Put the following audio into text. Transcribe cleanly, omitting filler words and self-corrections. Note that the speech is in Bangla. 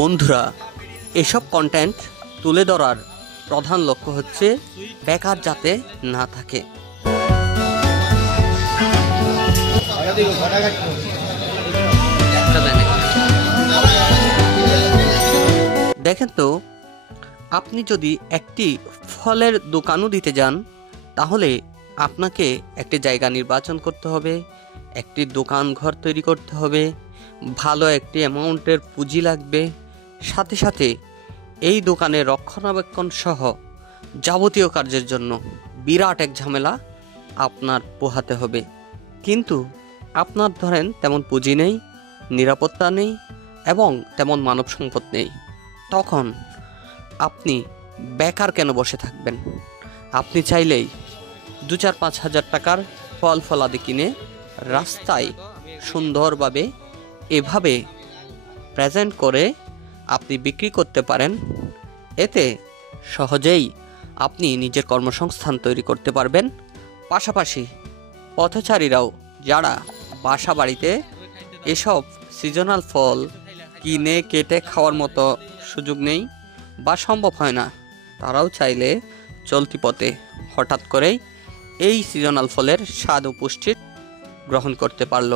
বন্ধুরা, এসব কন্টেন্ট তুলে ধরার প্রধান লক্ষ্য হচ্ছে বেকার যাতে না থাকে। দেখেন তো, আপনি যদি একটি ফলের দোকানও দিতে যান, তাহলে আপনাকে একটি জায়গা নির্বাচন করতে হবে, একটি দোকান ঘর তৈরি করতে হবে, ভালো একটি অ্যামাউন্টের পুঁজি লাগবে, সাথে সাথে এই দোকানের রক্ষণাবেক্ষণ সহ যাবতীয় কার্যের জন্য বিরাট এক ঝামেলা আপনার পোহাতে হবে। কিন্তু আপনার ধরেন তেমন পুঁজি নেই, নিরাপত্তা নেই এবং তেমন মানব সম্পদ নেই, তখন আপনি বেকার কেন বসে থাকবেন? আপনি চাইলেই 2-4-5 হাজার টাকার ফল ফলাদি কিনে রাস্তায় সুন্দরভাবে এভাবে প্রেজেন্ট করে আপনি বিক্রি করতে পারেন। এতে সহজেই আপনি নিজের কর্মসংস্থান তৈরি করতে পারবেন। পাশাপাশি পথচারীরাও যারা বাসা বাড়িতে এসব সিজনাল ফল কিনে কেটে খাওয়ার মতো সুযোগ নেই বা সম্ভব হয় না, তারাও চাইলে চলতি পথে হঠাৎ করেই এই সিজনাল ফলের স্বাদ ও পুষ্টি গ্রহণ করতে পারল।